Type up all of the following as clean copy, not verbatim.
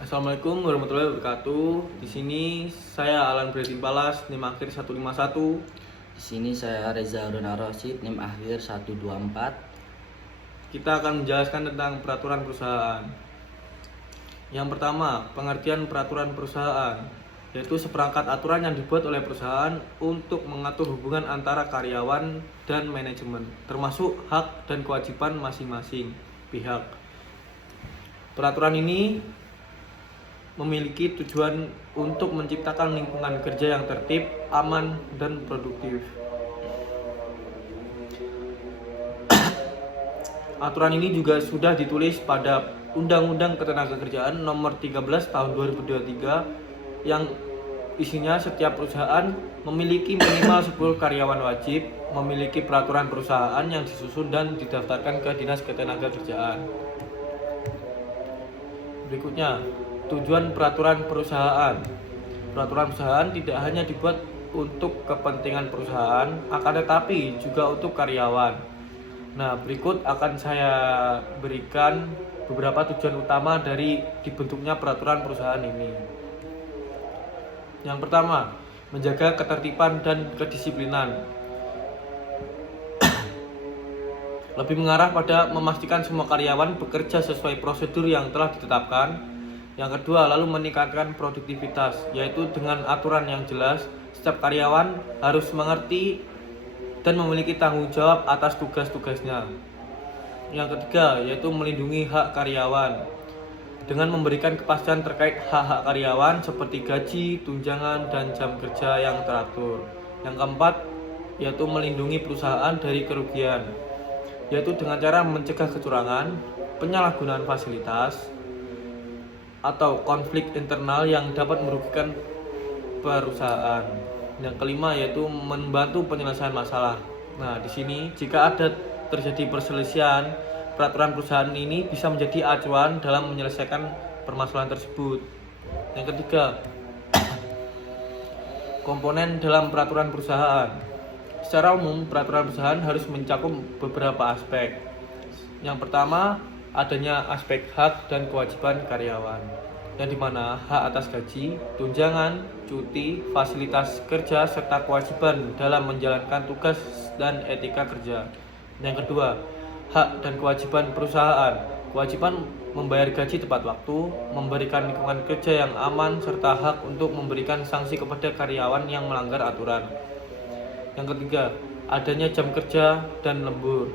Assalamualaikum warahmatullahi wabarakatuh. Di sini saya Alan Brady Palas, NIM akhir 151. Di sini saya Reza Haruna Rosid, NIM akhir 124. Kita akan menjelaskan tentang peraturan perusahaan. Yang pertama, pengertian peraturan perusahaan, yaitu seperangkat aturan yang dibuat oleh perusahaan untuk mengatur hubungan antara karyawan dan manajemen, termasuk hak dan kewajiban masing-masing pihak. Peraturan ini memiliki tujuan untuk menciptakan lingkungan kerja yang tertib, aman, dan produktif. Aturan ini juga sudah ditulis pada Undang-Undang Ketenagakerjaan Nomor 13 Tahun 2023 yang isinya setiap perusahaan memiliki minimal 10 karyawan wajib memiliki peraturan perusahaan yang disusun dan didaftarkan ke Dinas Ketenagakerjaan. Berikutnya, tujuan peraturan perusahaan. Peraturan perusahaan tidak hanya dibuat untuk kepentingan perusahaan, akan tetapi juga untuk karyawan. Nah, berikut akan saya berikan beberapa tujuan utama dari dibentuknya peraturan perusahaan ini. Yang pertama, menjaga ketertiban dan kedisiplinan. Lebih mengarah pada memastikan semua karyawan bekerja sesuai prosedur yang telah ditetapkan. Yang kedua, lalu meningkatkan produktivitas, yaitu dengan aturan yang jelas, setiap karyawan harus mengerti dan memiliki tanggung jawab atas tugas-tugasnya. Yang ketiga, yaitu melindungi hak karyawan dengan memberikan kepastian terkait hak-hak karyawan seperti gaji, tunjangan, dan jam kerja yang teratur. Yang keempat, yaitu melindungi perusahaan dari kerugian, yaitu dengan cara mencegah kecurangan, penyalahgunaan fasilitas, atau konflik internal yang dapat merugikan perusahaan. Yang kelima, yaitu membantu penyelesaian masalah. Nah, di sini jika ada terjadi perselisihan, peraturan perusahaan ini bisa menjadi acuan dalam menyelesaikan permasalahan tersebut. Yang ketiga, komponen dalam peraturan perusahaan. Secara umum, peraturan perusahaan harus mencakup beberapa aspek. Yang pertama, adanya aspek hak dan kewajiban karyawan, yang dimana hak atas gaji, tunjangan, cuti, fasilitas kerja, serta kewajiban dalam menjalankan tugas dan etika kerja. Yang kedua, hak dan kewajiban perusahaan, kewajiban membayar gaji tepat waktu, memberikan lingkungan kerja yang aman, serta hak untuk memberikan sanksi kepada karyawan yang melanggar aturan. Yang ketiga, adanya jam kerja dan lembur.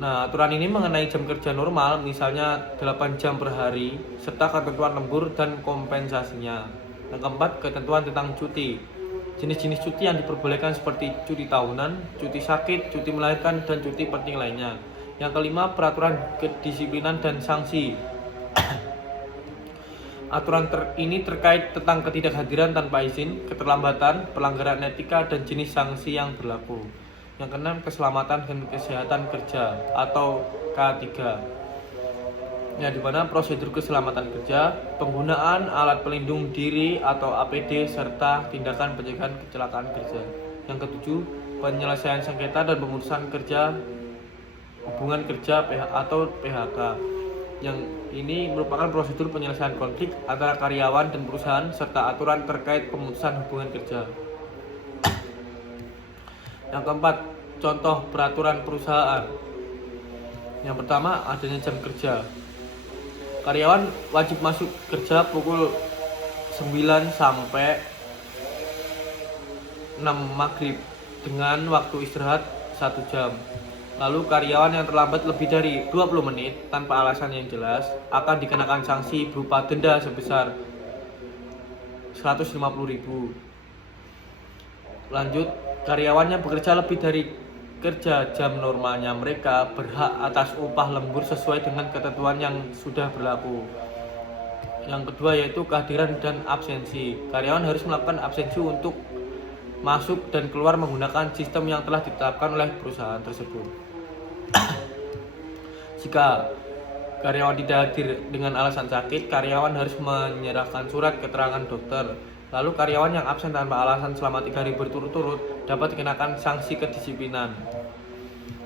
Nah, aturan ini mengenai jam kerja normal, misalnya 8 jam per hari, serta ketentuan lembur dan kompensasinya. Yang keempat, ketentuan tentang cuti. Jenis-jenis cuti yang diperbolehkan seperti cuti tahunan, cuti sakit, cuti melahirkan, dan cuti penting lainnya. Yang kelima, peraturan kedisiplinan dan sanksi. Aturan ini terkait tentang ketidakhadiran tanpa izin, keterlambatan, pelanggaran etika, dan jenis sanksi yang berlaku. Yang keenam, keselamatan dan kesehatan kerja atau K3. Ya, di mana prosedur keselamatan kerja, penggunaan alat pelindung diri atau APD, serta tindakan pencegahan kecelakaan kerja. Yang ketujuh, penyelesaian sengketa dan pemutusan kerja, hubungan kerja atau PHK. Yang ini merupakan prosedur penyelesaian konflik antara karyawan dan perusahaan, serta aturan terkait pemutusan hubungan kerja. Yang keempat, contoh peraturan perusahaan. Yang pertama, adanya jam kerja. Karyawan wajib masuk kerja pukul 9 sampai 6 maghrib dengan waktu istirahat 1 jam. Lalu karyawan yang terlambat lebih dari 20 menit tanpa alasan yang jelas akan dikenakan sanksi berupa denda sebesar 150.000. Lanjut, karyawannya bekerja lebih dari kerja jam normalnya, mereka berhak atas upah lembur sesuai dengan ketentuan yang sudah berlaku. Yang kedua, yaitu kehadiran dan absensi. Karyawan harus melakukan absensi untuk masuk dan keluar menggunakan sistem yang telah ditetapkan oleh perusahaan tersebut. Jika karyawan tidak hadir dengan alasan sakit, karyawan harus menyerahkan surat keterangan dokter. Lalu karyawan yang absen tanpa alasan selama 3 hari berturut-turut dapat dikenakan sanksi kedisiplinan.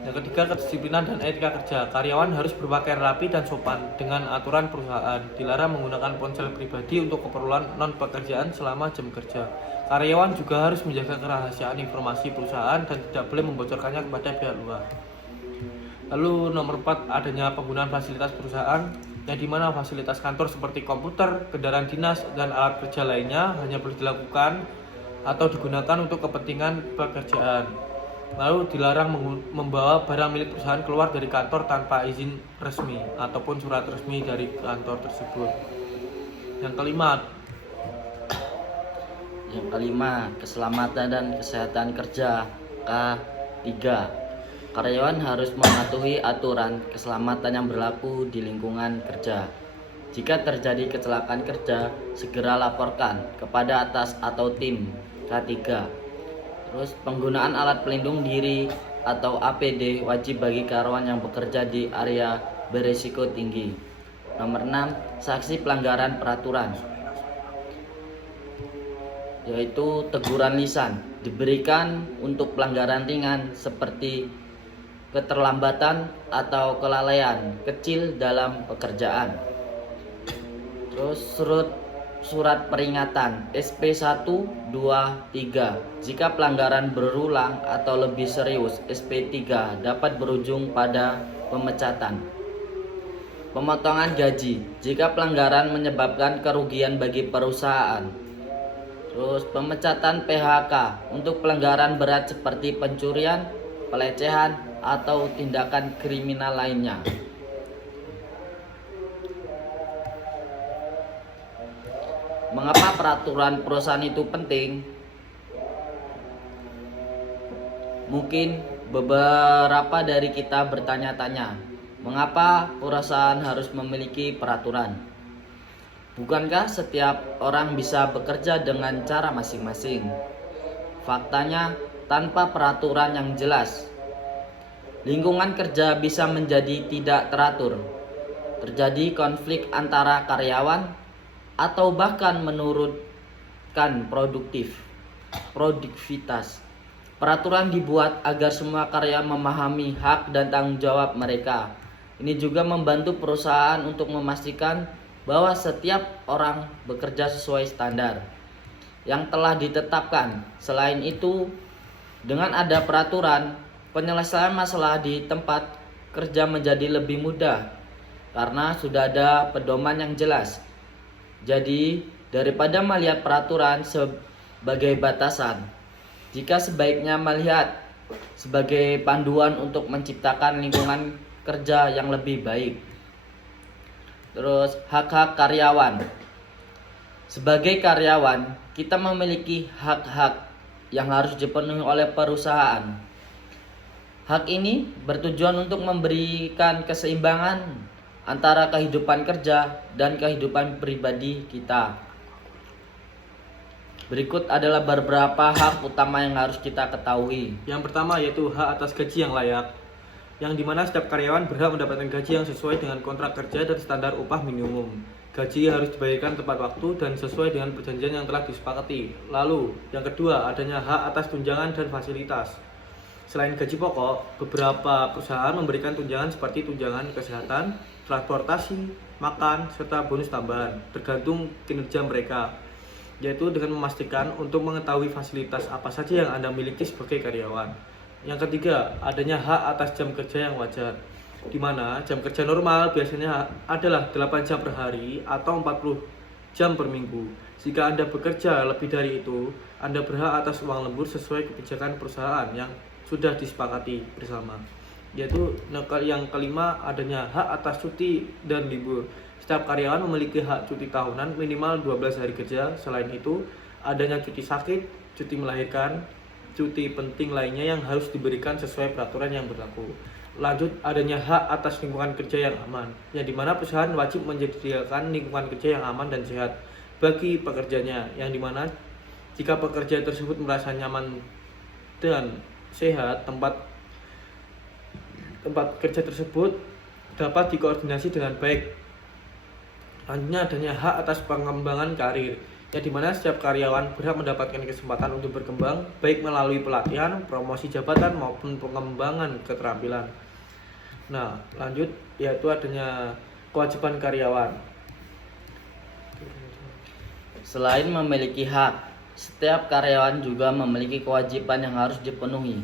Yang ketiga, kedisiplinan dan etika kerja. Karyawan harus berpakaian rapi dan sopan dengan aturan perusahaan. Dilarang menggunakan ponsel pribadi untuk keperluan non-pekerjaan selama jam kerja. Karyawan juga harus menjaga kerahasiaan informasi perusahaan dan tidak boleh membocorkannya kepada pihak luar. Lalu nomor 4, adanya penggunaan fasilitas perusahaan, yang dimana fasilitas kantor seperti komputer, kendaraan dinas, dan alat kerja lainnya hanya boleh dilakukan atau digunakan untuk kepentingan pekerjaan. Lalu dilarang membawa barang milik perusahaan keluar dari kantor tanpa izin resmi ataupun surat resmi dari kantor tersebut. Yang kelima, keselamatan dan kesehatan kerja. K3. Karyawan harus mematuhi aturan keselamatan yang berlaku di lingkungan kerja. Jika terjadi kecelakaan kerja, segera laporkan kepada atas atau tim. K3. Terus penggunaan alat pelindung diri atau APD wajib bagi karyawan yang bekerja di area berisiko tinggi. Nomor 6, sanksi pelanggaran peraturan, yaitu teguran lisan diberikan untuk pelanggaran ringan seperti keterlambatan atau kelalaian kecil dalam pekerjaan. Terus surat peringatan SP1, 2, 3. Jika pelanggaran berulang atau lebih serius, SP3 dapat berujung pada pemecatan. Pemotongan gaji jika pelanggaran menyebabkan kerugian bagi perusahaan. Terus pemecatan PHK untuk pelanggaran berat seperti pencurian, pelecehan, atau tindakan kriminal lainnya. Mengapa peraturan perusahaan itu penting? Mungkin beberapa dari kita bertanya-tanya, mengapa perusahaan harus memiliki peraturan? Bukankah setiap orang bisa bekerja dengan cara masing-masing? Faktanya, tanpa peraturan yang jelas, lingkungan kerja bisa menjadi tidak teratur. Terjadi konflik antara karyawan atau bahkan menurunkan produktivitas. Peraturan dibuat agar semua karyawan memahami hak dan tanggung jawab mereka. Ini juga membantu perusahaan untuk memastikan bahwa setiap orang bekerja sesuai standar yang telah ditetapkan. Selain itu, dengan ada peraturan, penyelesaian masalah di tempat kerja menjadi lebih mudah karena sudah ada pedoman yang jelas. Jadi, daripada melihat peraturan sebagai batasan, jika sebaiknya melihat sebagai panduan untuk menciptakan lingkungan kerja yang lebih baik. Terus, hak-hak karyawan. Sebagai karyawan, kita memiliki hak-hak yang harus dipenuhi oleh perusahaan. Hak ini bertujuan untuk memberikan keseimbangan antara kehidupan kerja dan kehidupan pribadi kita. Berikut adalah beberapa hak utama yang harus kita ketahui. Yang pertama yaitu hak atas gaji yang layak, yang dimana setiap karyawan berhak mendapatkan gaji yang sesuai dengan kontrak kerja dan standar upah minimum. Gaji harus dibayarkan tepat waktu dan sesuai dengan perjanjian yang telah disepakati. Lalu, yang kedua, adanya hak atas tunjangan dan fasilitas. Selain gaji pokok, beberapa perusahaan memberikan tunjangan seperti tunjangan kesehatan, transportasi, makan, serta bonus tambahan, tergantung kinerja mereka, yaitu dengan memastikan untuk mengetahui fasilitas apa saja yang Anda miliki sebagai karyawan. Yang ketiga, adanya hak atas jam kerja yang wajar, di mana jam kerja normal biasanya adalah 8 jam per hari atau 40 jam per minggu. Jika Anda bekerja lebih dari itu, Anda berhak atas uang lembur sesuai kebijakan perusahaan yang sudah disepakati bersama. Yaitu yang kelima, adanya hak atas cuti dan libur. Setiap karyawan memiliki hak cuti tahunan minimal 12 hari kerja. Selain itu, adanya cuti sakit, cuti melahirkan, cuti penting lainnya yang harus diberikan sesuai peraturan yang berlaku. Lanjut, adanya hak atas lingkungan kerja yang aman, yang dimana perusahaan wajib menyediakan lingkungan kerja yang aman dan sehat bagi pekerjanya, yang dimana jika pekerja tersebut merasa nyaman dan sehat, tempat kerja tersebut dapat dikoordinasi dengan baik. Selanjutnya, adanya hak atas pengembangan karir, ya dimana setiap karyawan berhak mendapatkan kesempatan untuk berkembang baik melalui pelatihan, promosi jabatan maupun pengembangan keterampilan. Nah, lanjut yaitu adanya kewajiban karyawan. Selain memiliki hak, setiap karyawan juga memiliki kewajiban yang harus dipenuhi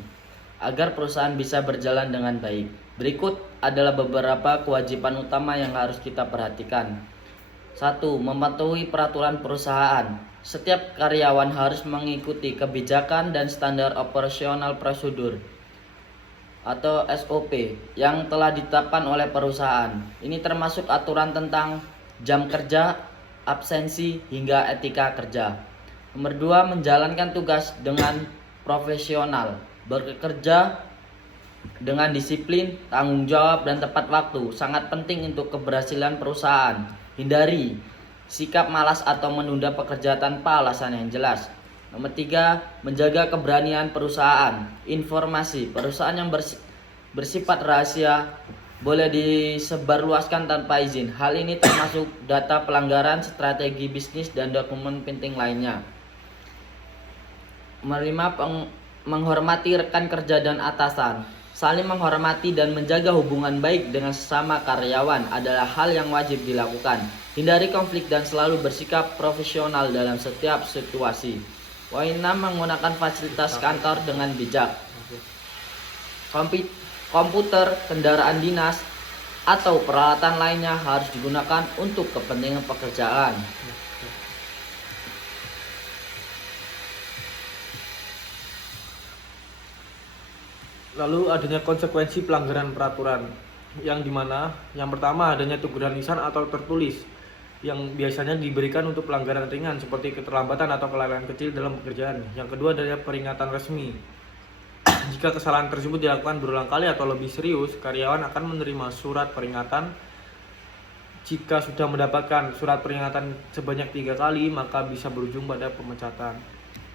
agar perusahaan bisa berjalan dengan baik. Berikut adalah beberapa kewajiban utama yang harus kita perhatikan. 1. Mematuhi peraturan perusahaan. Setiap karyawan harus mengikuti kebijakan dan standar operasional prosedur atau SOP yang telah ditetapkan oleh perusahaan. Ini termasuk aturan tentang jam kerja, absensi, hingga etika kerja. Nomor 2, menjalankan tugas dengan profesional, bekerja dengan disiplin, tanggung jawab, dan tepat waktu. Sangat penting untuk keberhasilan perusahaan. Hindari sikap malas atau menunda pekerjaan tanpa alasan yang jelas. Nomor 3, menjaga keberanian perusahaan. Informasi perusahaan yang bersifat rahasia boleh disebarluaskan tanpa izin. Hal ini termasuk data pelanggaran, strategi bisnis, dan dokumen penting lainnya. Nomor 5, menghormati rekan kerja dan atasan. Saling menghormati dan menjaga hubungan baik dengan sesama karyawan adalah hal yang wajib dilakukan. Hindari konflik dan selalu bersikap profesional dalam setiap situasi. Poin 6, menggunakan fasilitas kantor dengan bijak. Komputer, kendaraan dinas, atau peralatan lainnya harus digunakan untuk kepentingan pekerjaan. Lalu adanya konsekuensi pelanggaran peraturan yang dimana yang pertama adanya teguran lisan atau tertulis yang biasanya diberikan untuk pelanggaran ringan seperti keterlambatan atau kelalaian kecil dalam pekerjaan. Yang kedua adanya peringatan resmi. Jika kesalahan tersebut dilakukan berulang kali atau lebih serius, karyawan akan menerima surat peringatan. Jika sudah mendapatkan surat peringatan sebanyak 3 kali, maka bisa berujung pada pemecatan.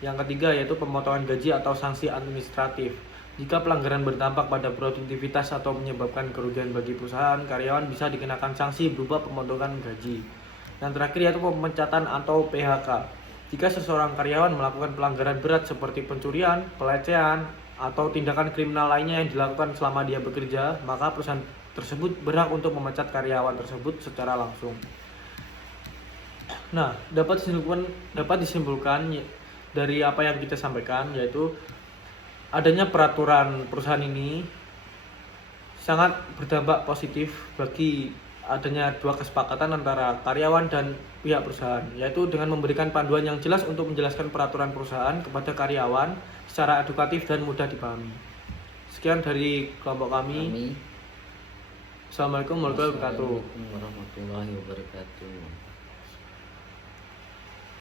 Yang ketiga yaitu pemotongan gaji atau sanksi administratif. Jika pelanggaran berdampak pada produktivitas atau menyebabkan kerugian bagi perusahaan, karyawan bisa dikenakan sanksi berupa pemotongan gaji. Yang terakhir yaitu pemecatan atau PHK. Jika seseorang karyawan melakukan pelanggaran berat seperti pencurian, pelecehan, atau tindakan kriminal lainnya yang dilakukan selama dia bekerja, maka perusahaan tersebut berhak untuk memecat karyawan tersebut secara langsung. Nah, dapat disimpulkan dari apa yang kita sampaikan, yaitu adanya peraturan perusahaan ini sangat berdampak positif bagi adanya dua kesepakatan antara karyawan dan pihak perusahaan, yaitu dengan memberikan panduan yang jelas untuk menjelaskan peraturan perusahaan kepada karyawan secara edukatif dan mudah dipahami. Sekian dari kelompok kami. Assalamualaikum warahmatullahi wabarakatuh.